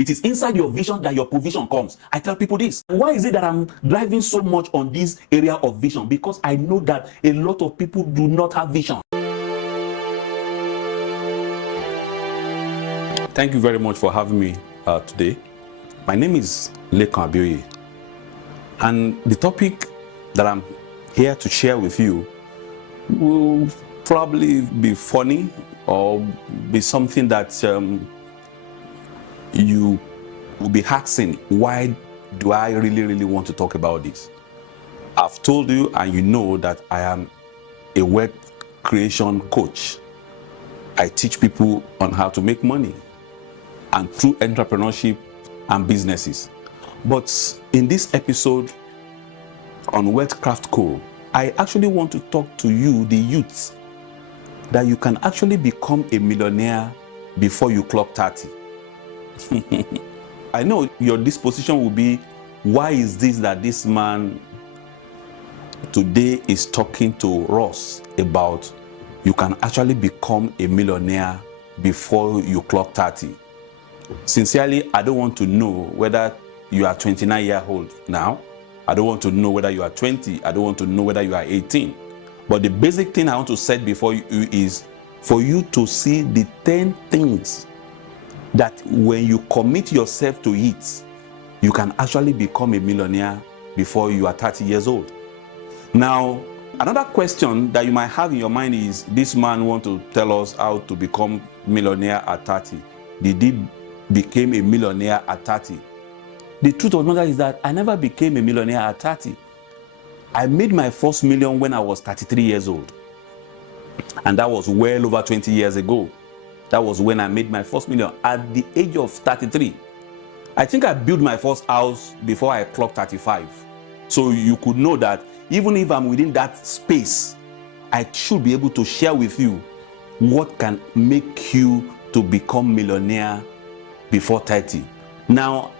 It is inside your vision that your provision comes. I tell people this. Why is it that I'm driving so much on this area of vision? Because I know that a lot of people do not have vision. Thank you very much for having me today. My name is Lekan Abioye, and the topic that I'm here to share with you will probably be funny or be something that you will be asking, why do I really want to talk about this? I've told you, and you know, that I am a wealth creation coach. I teach people on how to make money and through entrepreneurship and businesses. But in this episode on Wealthcraft Co, I actually want to talk to you, the youths, that you can actually become a millionaire before you clock 30. I know your disposition will be, why is this that this man today is talking to us about you can actually become a millionaire before you clock 30? Sincerely, I don't want to know whether you are 29 years old now. I don't want to know whether you are 20. I don't want to know whether you are 18. But the basic thing I want to set before you is for you to see the 10 things that when you commit yourself to it, you can actually become a millionaire before you are 30 years old. Now, another question that you might have in your mind is, this man want to tell us how to become millionaire at 30. Did he become a millionaire at 30? The truth of the matter is that I never became a millionaire at 30. I made my first million when I was 33 years old. And that was well over 20 years ago. That was when I made my first million at the age of 33. I think I built my first house before I clocked 35. So you could know that even if I'm within that space, I should be able to share with you what can make you to become millionaire before 30. Now,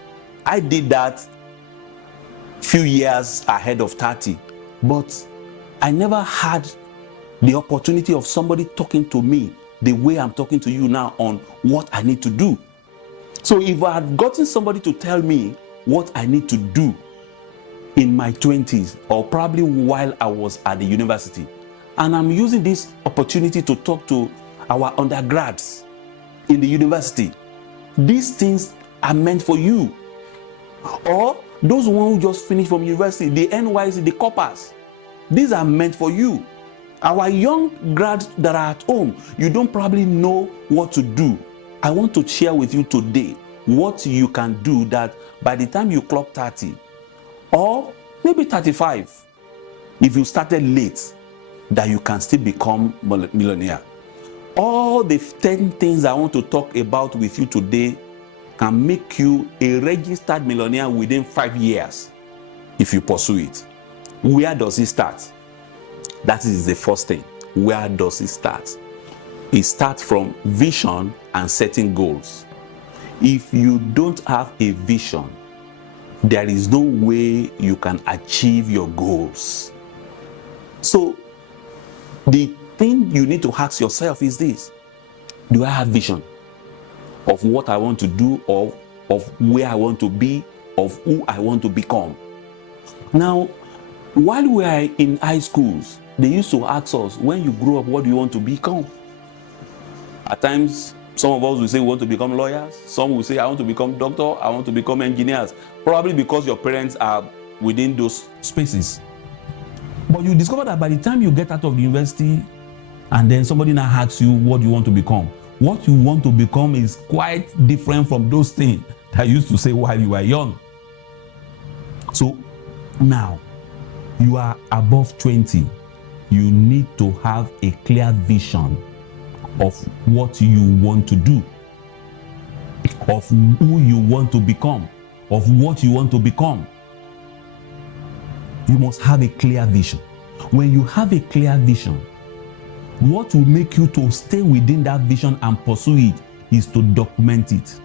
I did that few years ahead of 30, but I never had the opportunity of somebody talking to me the way I'm talking to you now on what I need to do. So if I had gotten somebody to tell me what I need to do in my 20s, or probably while I was at the university, and I'm using this opportunity to talk to our undergrads in the university, these things are meant for you. Or those ones who just finished from university, the NYC, the coppers, these are meant for you. Our young grads that are at home, you don't probably know what to do. I want to share with you today what you can do that by the time you clock 30 or maybe 35, if you started late, that you can still become millionaire. All the 10 things I want to talk about with you today can make you a registered millionaire within 5 years if you pursue it. Where does it start? That is the first thing. Where does it start? It starts from vision and setting goals. If you don't have a vision, there is no way you can achieve your goals. So the thing you need to ask yourself is this: do I have vision of what I want to do, or of where I want to be, of who I want to become? Now, while we are in high schools, they used to ask us, when you grow up, what do you want to become? At times, some of us will say we want to become lawyers. Some will say, I want to become doctor, I want to become engineers. Probably because your parents are within those spaces. But you discover that by the time you get out of the university, and then somebody now asks you, what do you want to become? What you want to become is quite different from those things that you used to say while you were young. So now, you are above 20. You need to have a clear vision of what you want to do, of who you want to become, of what you want to become. You must have a clear vision. When you have a clear vision, what will make you to stay within that vision and pursue it is to document it.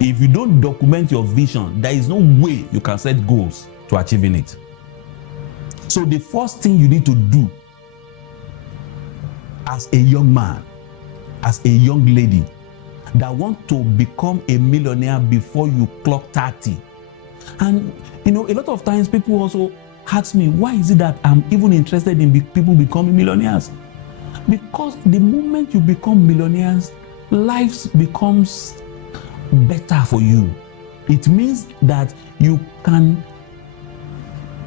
If you don't document your vision, there is no way you can set goals to achieving it. So the first thing you need to do as a young man, as a young lady, that want to become a millionaire before you clock 30. And a lot of times people also ask me, why is it that I'm even interested in people becoming millionaires? Because the moment you become millionaires, life becomes better for you. It means that you can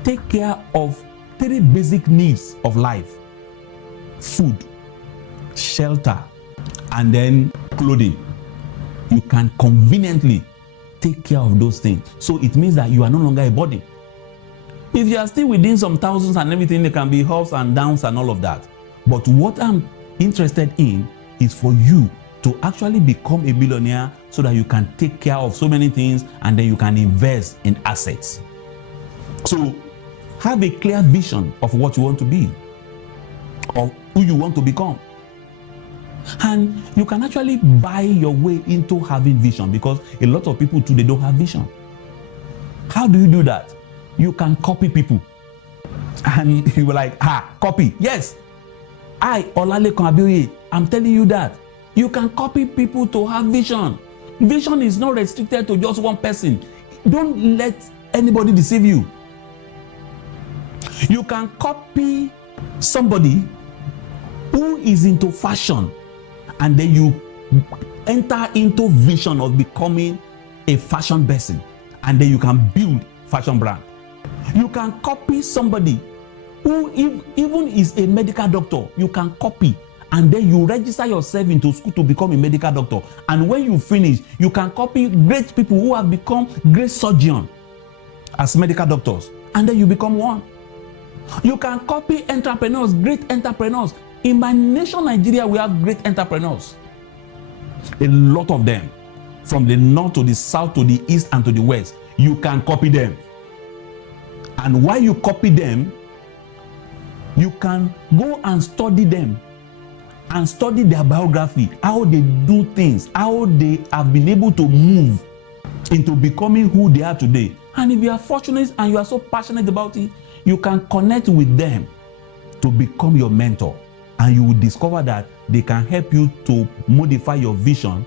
take care of 3 basic needs of life: food, shelter, and then clothing. You can conveniently take care of those things. So it means that you are no longer a burden. If you are still within some thousands and everything, there can be ups and downs and all of that. But what I'm interested in is for you to actually become a millionaire so that you can take care of so many things and then you can invest in assets. So have a clear vision of what you want to be or who you want to become. And you can actually buy your way into having vision, because a lot of people too, they don't have vision. How do you do that? You can copy people. And you were like, copy. Yes. Lekan Abioye, I'm telling you that. You can copy people to have vision. Vision is not restricted to just one person. Don't let anybody deceive you. You can copy somebody who is into fashion, and then you enter into vision of becoming a fashion person, and then you can build fashion brand. You can copy somebody who even is a medical doctor. You can copy, and then you register yourself into school to become a medical doctor. And when you finish, you can copy great people who have become great surgeons as medical doctors, and then you become one. You can copy entrepreneurs, great entrepreneurs. In my nation, Nigeria, we have great entrepreneurs. A lot of them, from the north to the south to the east and to the west. You can copy them. And while you copy them, you can go and study them and study their biography, how they do things, how they have been able to move into becoming who they are today. And if you are fortunate and you are so passionate about it, you can connect with them to become your mentor. And you will discover that they can help you to modify your vision,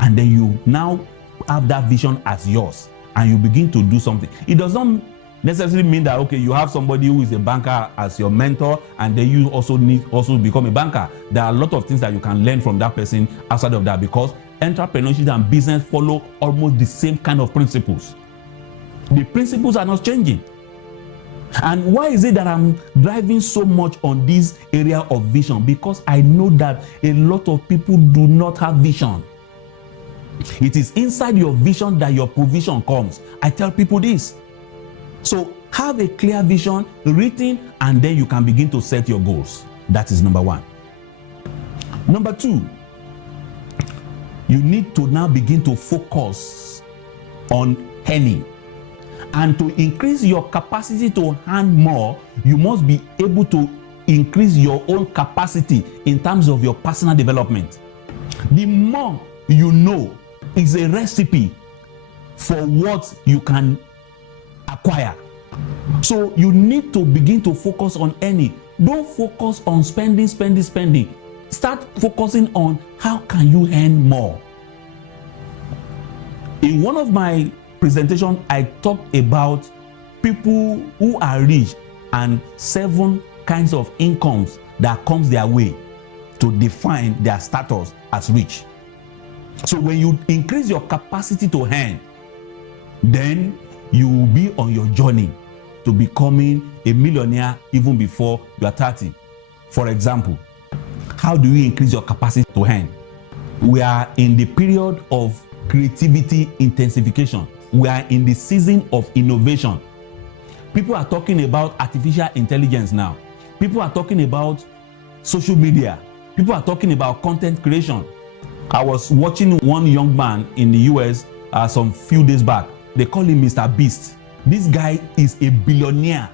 and then you now have that vision as yours, and you begin to do something. It does not necessarily mean that, okay, you have somebody who is a banker as your mentor, and then you also become a banker. There are a lot of things that you can learn from that person outside of that, because entrepreneurship and business follow almost the same kind of principles. The principles are not changing. And why is it that I'm driving so much on this area of vision? Because I know that a lot of people do not have vision. It is inside your vision that your provision comes. I tell people this. So have a clear vision written, and then you can begin to set your goals. That is number 1. Number 2, you need to now begin to focus on earning. And to increase your capacity to earn more, you must be able to increase your own capacity in terms of your personal development. The more you know is a recipe for what you can acquire. So you need to begin to focus on earning. Don't focus on spending. Start focusing on how can you earn more. In one of my presentation, I talked about people who are rich and 7 kinds of incomes that comes their way to define their status as rich. So when you increase your capacity to earn, then you will be on your journey to becoming a millionaire even before you are 30. For example, how do you increase your capacity to earn? We are in the period of creativity intensification. We are in the season of innovation. People are talking about artificial intelligence now. People are talking about social media. People are talking about content creation. I was watching one young man in the US some few days back. They call him Mr. Beast. This guy is a billionaire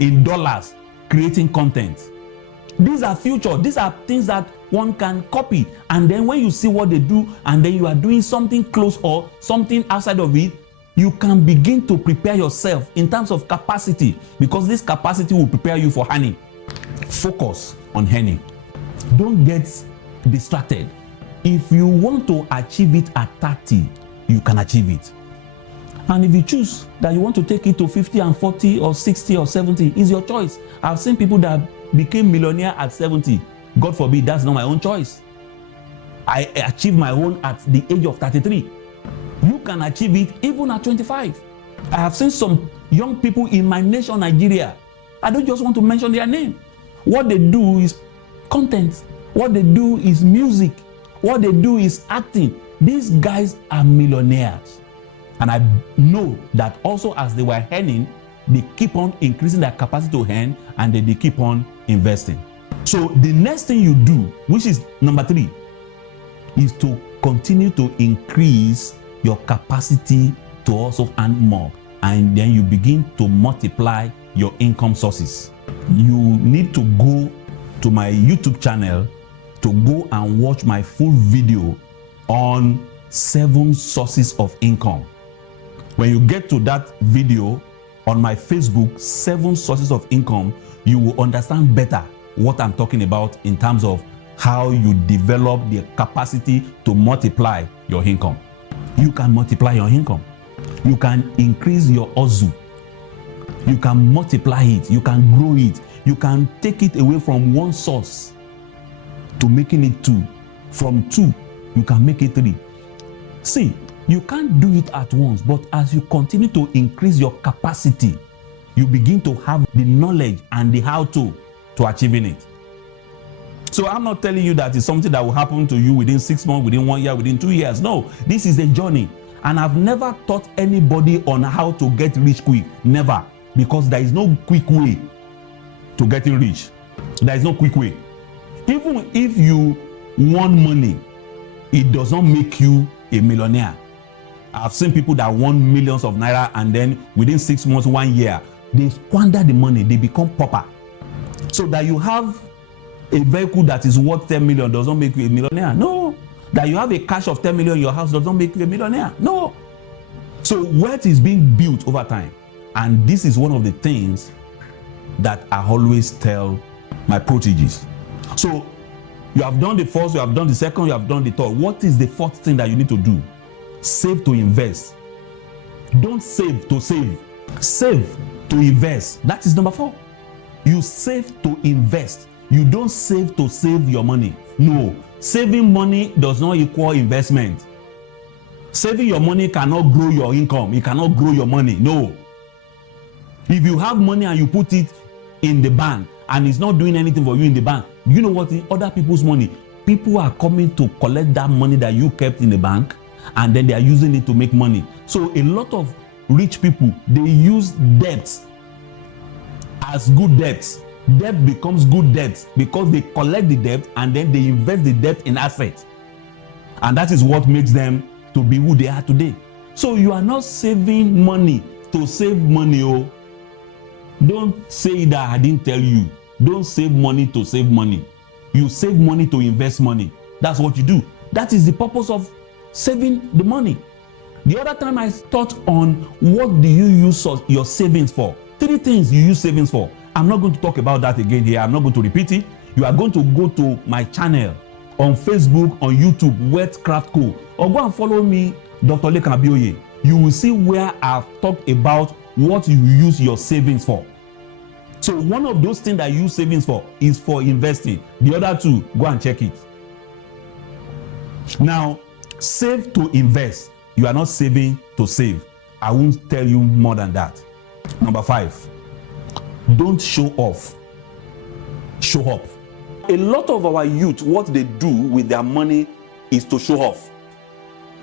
in dollars creating content. These are future. These are things that one can copy. And then when you see what they do, and then you are doing something close or something outside of it, you can begin to prepare yourself in terms of capacity, because this capacity will prepare you for earning. Focus on earning. Don't get distracted. If you want to achieve it at 30, you can achieve it. And if you choose that you want to take it to 50 and 40 or 60 or 70, it's your choice. I've seen people that became millionaire at 70. God forbid, that's not my own choice. I achieved my own at the age of 33. You can achieve it even at 25. I have seen some young people in my nation, Nigeria. I don't just want to mention their name. What they do is content. What they do is music. What they do is acting. These guys are millionaires. And I know that also as they were earning, they keep on increasing their capacity to earn, and then they keep on investing. So the next thing you do, which is number 3, is to continue to increase your capacity to also earn more. And then you begin to multiply your income sources. You need to go to my YouTube channel to go and watch my full video on 7 sources of income. When you get to that video on my Facebook, 7 sources of income, you will understand better what I'm talking about in terms of how you develop the capacity to multiply your income. You can multiply your income. You can increase your hustle. You can multiply it. You can grow it. You can take it away from one source to making it 2. From 2, you can make it 3. See, you can't do it at once, but as you continue to increase your capacity, you begin to have the knowledge and the how-to achieving it. So I'm not telling you that it's something that will happen to you within 6 months, within 1 year, within 2 years. No, this is a journey. And I've never taught anybody on how to get rich quick. Never. Because there is no quick way to getting rich. There is no quick way. Even if you want money, it does not make you a millionaire. I've seen people that won millions of naira, and then within 6 months, 1 year, they squander the money, they become pauper. So that you have a vehicle that is worth 10 million does not make you a millionaire. No. That you have a cash of 10 million in your house does not make you a millionaire. No. So wealth is being built over time. And this is one of the things that I always tell my proteges. So you have done the first, you have done the second, you have done the third. What is the fourth thing that you need to do? Save to invest. Don't save to save. Save to invest. That is number 4. You save to invest. You don't save to save your money. No. Saving money does not equal investment. Saving your money cannot grow your income. It cannot grow your money. No. If you have money and you put it in the bank and it's not doing anything for you in the bank, you know what? In other people's money, people are coming to collect that money that you kept in the bank, and then they are using it to make money. So a lot of rich people, they use debts as good debts. Debt becomes good debt because they collect the debt and then they invest the debt in assets. And that is what makes them to be who they are today. So you are not saving money to save money. Oh, don't say that I didn't tell you. Don't save money to save money. You save money to invest money. That's what you do. That is the purpose of saving the money. The other time I taught on what do you use your savings for. 3 things you use savings for. I'm not going to talk about that again here. I'm not going to repeat it. You are going to go to my channel on Facebook, on YouTube, Wealthcraft Co. Or go and follow me, Dr. Lekan Abioye. You will see where I've talked about what you use your savings for. So one of those things that you use savings for is for investing. The other 2, go and check it. Now, save to invest. You are not saving to save. I won't tell you more than that. Number 5. Don't show off. Show up. A lot of our youth, what they do with their money is to show off.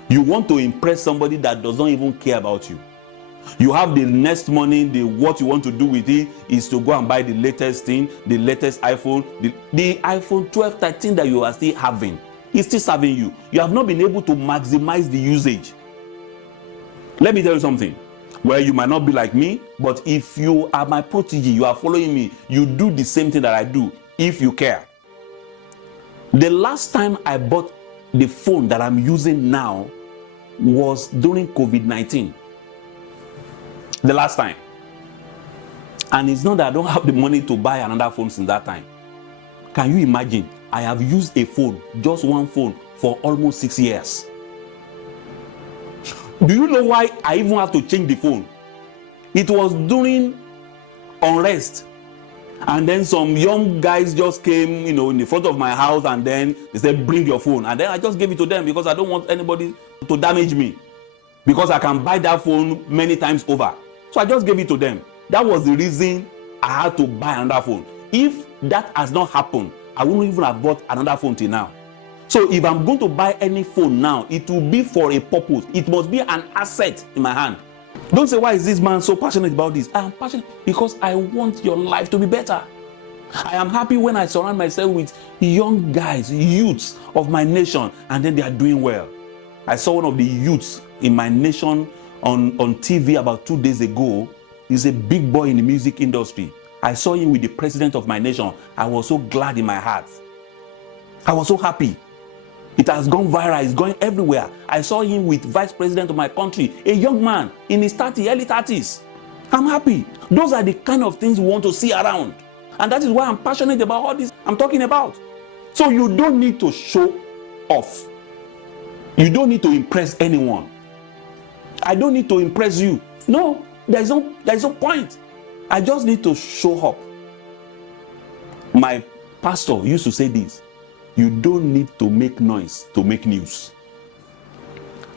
You want to impress somebody that does not even care about you. You have the next money, what you want to do with it is to go and buy the latest thing, the latest iPhone, the iPhone 12, 13 that you are still having. It's still serving you. You have not been able to maximize the usage. Let me tell you something. Well, you might not be like me, but if you are my protege, you are following me, you do the same thing that I do, if you care. The last time I bought the phone that I'm using now was during COVID-19. The last time. And it's not that I don't have the money to buy another phone since that time. Can you imagine? I have used a phone, just one phone, for almost 6 years. Do you know why I even have to change the phone? It was during unrest, and then some young guys just came, in the front of my house, and then they said, bring your phone. And then I just gave it to them because I don't want anybody to damage me, because I can buy that phone many times over. So I just gave it to them. That was the reason I had to buy another phone. If that has not happened, I wouldn't even have bought another phone till now. So if I'm going to buy any phone now, it will be for a purpose. It must be an asset in my hand. Don't say, why is this man so passionate about this? I am passionate because I want your life to be better. I am happy when I surround myself with young guys, youths of my nation, and then they are doing well. I saw one of the youths in my nation on TV about 2 days ago. He's a big boy in the music industry. I saw him with the president of my nation. I was so glad in my heart. I was so happy. It has gone viral. It's going everywhere. I saw him with vice president of my country, a young man in his early 30s. I'm happy. Those are the kind of things we want to see around. And that is why I'm passionate about all this I'm talking about. So you don't need to show off. You don't need to impress anyone. I don't need to impress you. No, there's no point. I just need to show up. My pastor used to say this: you don't need to make noise to make news.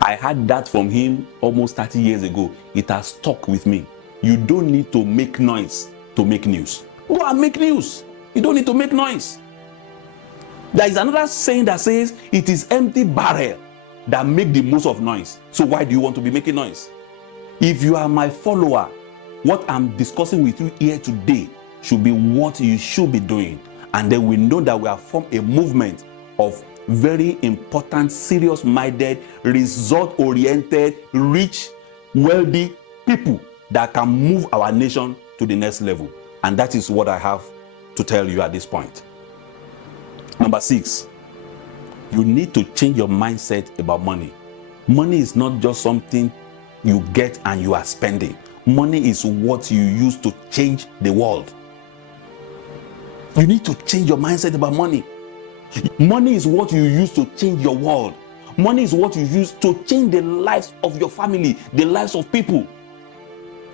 I had that from him almost 30 years ago. It has stuck with me. You don't need to make noise to make news. Go and make news. You don't need to make noise. There is another saying that says, it is empty barrel that make the most of noise. So why do you want to be making noise? If you are my follower, what I'm discussing with you here today should be what you should be doing. And then we know that we have formed a movement of very important, serious-minded, result-oriented, rich, wealthy people that can move our nation to the next level. And that is what I have to tell you at this point. Number 6, you need to change your mindset about money. Money is not just something you get and you are spending. Money is what you use to change the world. You need to change your mindset about money. Money is what you use to change your world. Money is what you use to change the lives of your family, the lives of people.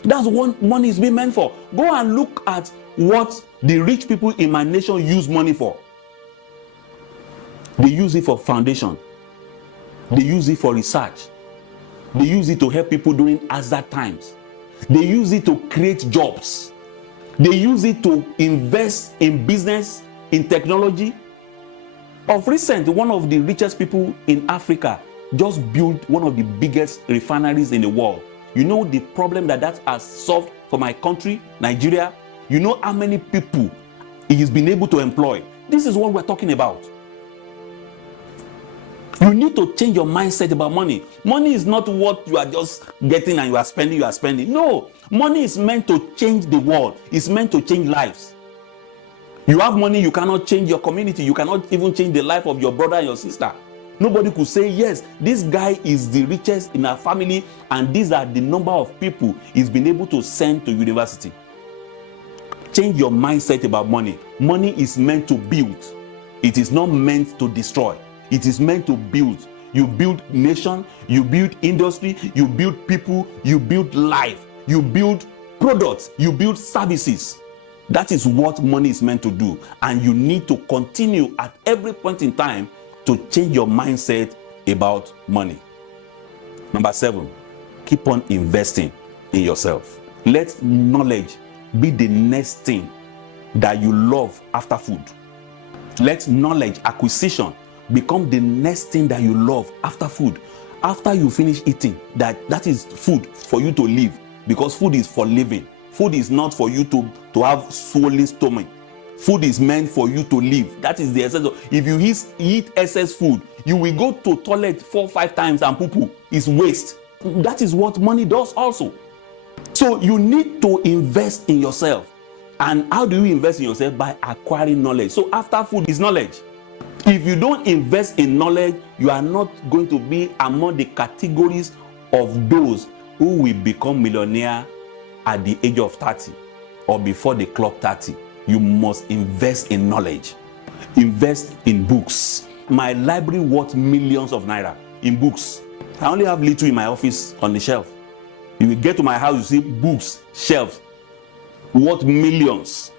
That's what money is being meant for. Go and look at what the rich people in my nation use money for. They use it for foundation. They use it for research. They use it to help people during hazard times. They use it to create jobs. They use it to invest in business, in technology. Of recent, one of the richest people in Africa just built one of the biggest refineries in the world. You know the problem that has solved for my country, Nigeria? You know how many people he has been able to employ? This is what we're talking about. You need to change your mindset about money. Money is not what you are just getting and you are spending. No, money is meant to change the world. It's meant to change lives. You have money, you cannot change your community. You cannot even change the life of your brother and your sister. Nobody could say, yes, this guy is the richest in our family and these are the number of people he's been able to send to university. Change your mindset about money. Money is meant to build. It is not meant to destroy. It is meant to build. You build nation, you build industry, you build people, you build life, you build products, you build services. That is what money is meant to do. And you need to continue at every point in time to change your mindset about money. Number 7, keep on investing in yourself. Let knowledge be the next thing that you love after food. Let knowledge acquisition become the next thing that you love after food. After you finish eating, that is food for you to live, because food is for living. Food is not for you to have swollen stomach. Food is meant for you to live. That is the essence of. If you eat excess food, you will go to toilet 4-5 times and poo-poo. It's waste. That is what money does also. So you need to invest in yourself. And how do you invest in yourself? By acquiring knowledge. So after food is knowledge. If you don't invest in knowledge, you are not going to be among the categories of those who will become millionaire at the age of 30 or before they clock 30. You must invest in knowledge. Invest in books. My library worth millions of naira in books. I only have little in my office on the shelf. You will get to my house, you see books, shelves, worth millions.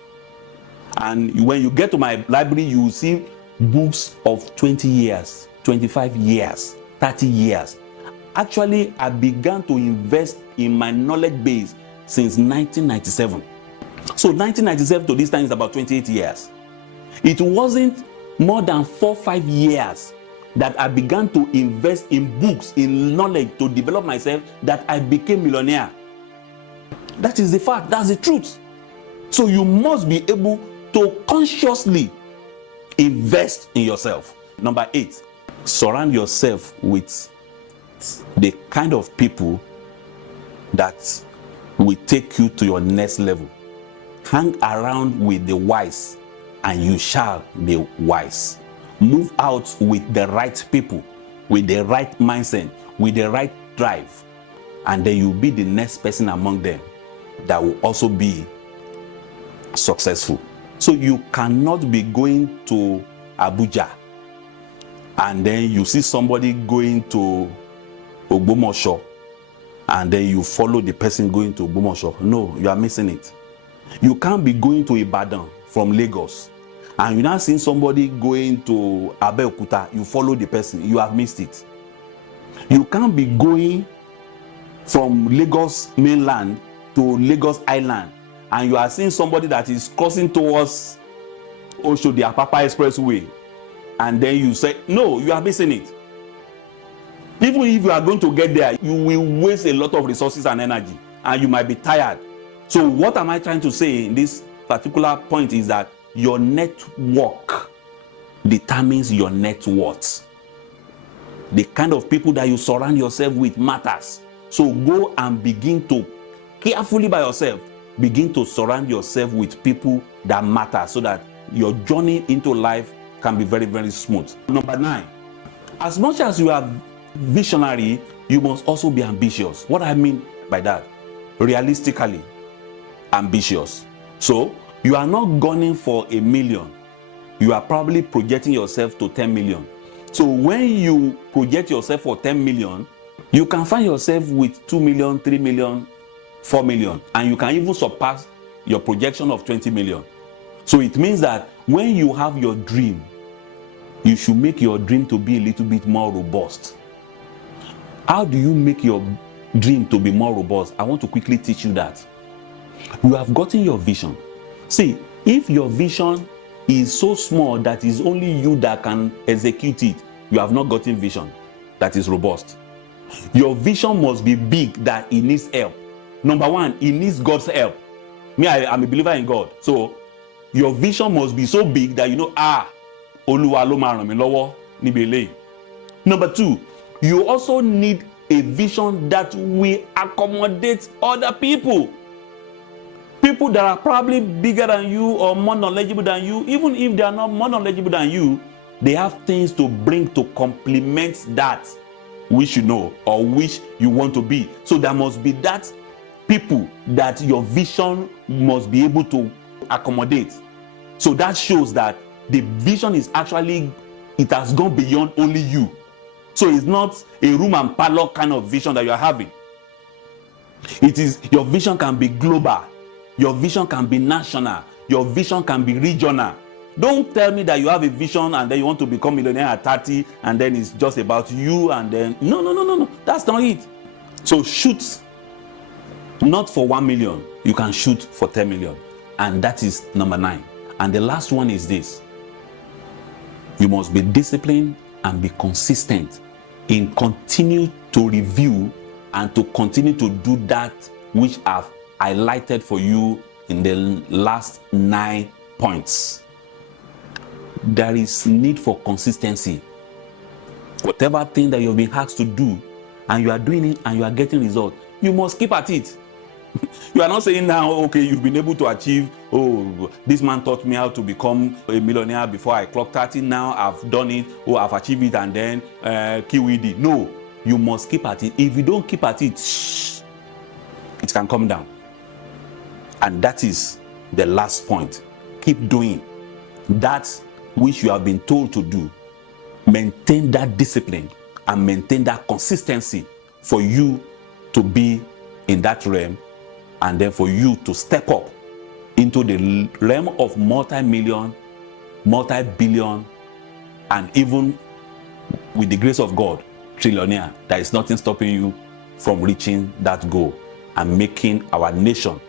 And when you get to my library, you will see books of 20 years, 25 years, 30 years. Actually, I began to invest in my knowledge base since 1997. So 1997 to this time is about 28 years. It wasn't more than 4-5 years that I began to invest in books, in knowledge to develop myself, that I became millionaire. That is the fact, that's the truth. So you must be able to consciously invest in yourself. Number 8, surround yourself with the kind of people that will take you to your next level. Hang around with the wise and you shall be wise. Move out with the right people, with the right mindset, with the right drive, and then you'll be the next person among them that will also be successful. So you cannot be going to Abuja and then you see somebody going to Ogbomoso and then you follow the person going to Ogbomoso. No, you are missing it. You can't be going to Ibadan from Lagos and you're not seeing somebody going to Abeokuta, you follow the person. You have missed it. You can't be going from Lagos mainland to Lagos Island and you are seeing somebody that is crossing towards Oshodi Apapa Expressway and then you say, no, you are missing it. Even if you are going to get there, you will waste a lot of resources and energy and you might be tired. So what am I trying to say in this particular point is that your network determines your net worth. The kind of people that you surround yourself with matters. So go and begin to carefully by yourself, begin to surround yourself with people that matter so that your journey into life can be very, very smooth. Number 9, as much as you are visionary, you must also be ambitious. What I mean by that, realistically ambitious. So you are not gunning for 1 million. You are probably projecting yourself to 10 million. So when you project yourself for 10 million, you can find yourself with 2 million, 3 million, 4 million, and you can even surpass your projection of 20 million. So it means that when you have your dream, you should make your dream to be a little bit more robust. How do you make your dream to be more robust? I want to quickly teach you that. You have gotten your vision. See, if your vision is so small that is only you that can execute it, you have not gotten vision that is robust. Your vision must be big that it needs help. Number 1, it needs God's help. I'm a believer in God. So your vision must be so big that you know, Oluwa ló máa ràn mí lọ́wọ́ níbi eléyìí. Number 2, you also need a vision that will accommodate other people. People that are probably bigger than you or more knowledgeable than you. Even if they are not more knowledgeable than you, they have things to bring to complement that which you know or which you want to be. So there must be that people that your vision must be able to accommodate. So that shows that the vision is actually, it has gone beyond only you. So it's not a room and parlor kind of vision that you are having. It is, your vision can be global. Your vision can be national. Your vision can be regional. Don't tell me that you have a vision and then you want to become millionaire at 30 and then it's just about you and then, no. That's not it. So shoot not for 1 million. You can shoot for 10 million. And that is number 9. And the last one is this. You must be disciplined and be consistent in continue to review and to continue to do that which I've highlighted for you in the last 9 points. There is need for consistency. Whatever thing that you've been asked to do and you are doing it and you are getting results, you must keep at it. You are not saying now, okay, you've been able to achieve, this man taught me how to become a millionaire before I clocked 30, now I've done it, I've achieved it and then QED. No, you must keep at it. If you don't keep at it, it can come down. And that is the last point. Keep doing that which you have been told to do. maintain that discipline and maintain that consistency for you to be in that realm, and then for you to step up into the realm of multi-million, multi-billion, and even with the grace of God, trillionaire. There is nothing stopping you from reaching that goal and making our nation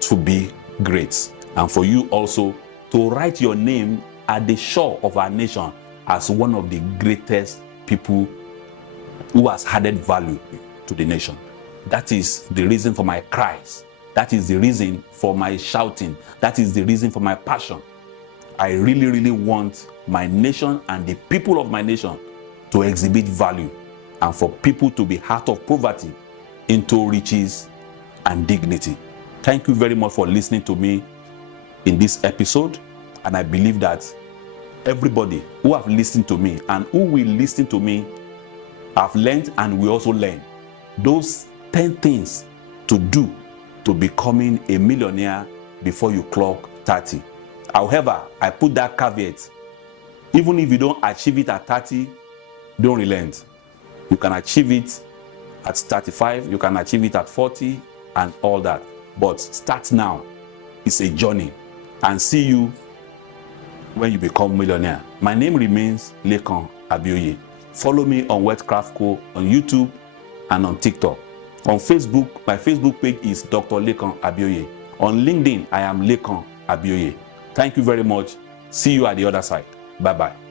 to be great. And for you also to write your name at the shore of our nation as one of the greatest people who has added value to the nation. That is the reason for my cries. That is the reason for my shouting. That is the reason for my passion. I really, really want my nation and the people of my nation to exhibit value, and for people to be out of poverty into riches and dignity. Thank you very much for listening to me in this episode, and I believe that everybody who have listened to me and who will listen to me have learned and will also learn those 10 things to do to becoming a millionaire before you clock 30. However, I put that caveat: even if you don't achieve it at 30, don't relent. You can achieve it at 35, you can achieve it at 40 and all that. But start now. It's a journey. And see you when you become millionaire. My name remains Lekan Abioye. Follow me on Wetcraft Co on YouTube and on TikTok. On Facebook, my Facebook page is Dr. Lekan Abioye. On LinkedIn, I am Lekan Abioye. Thank you very much. See you at the other side. Bye-bye.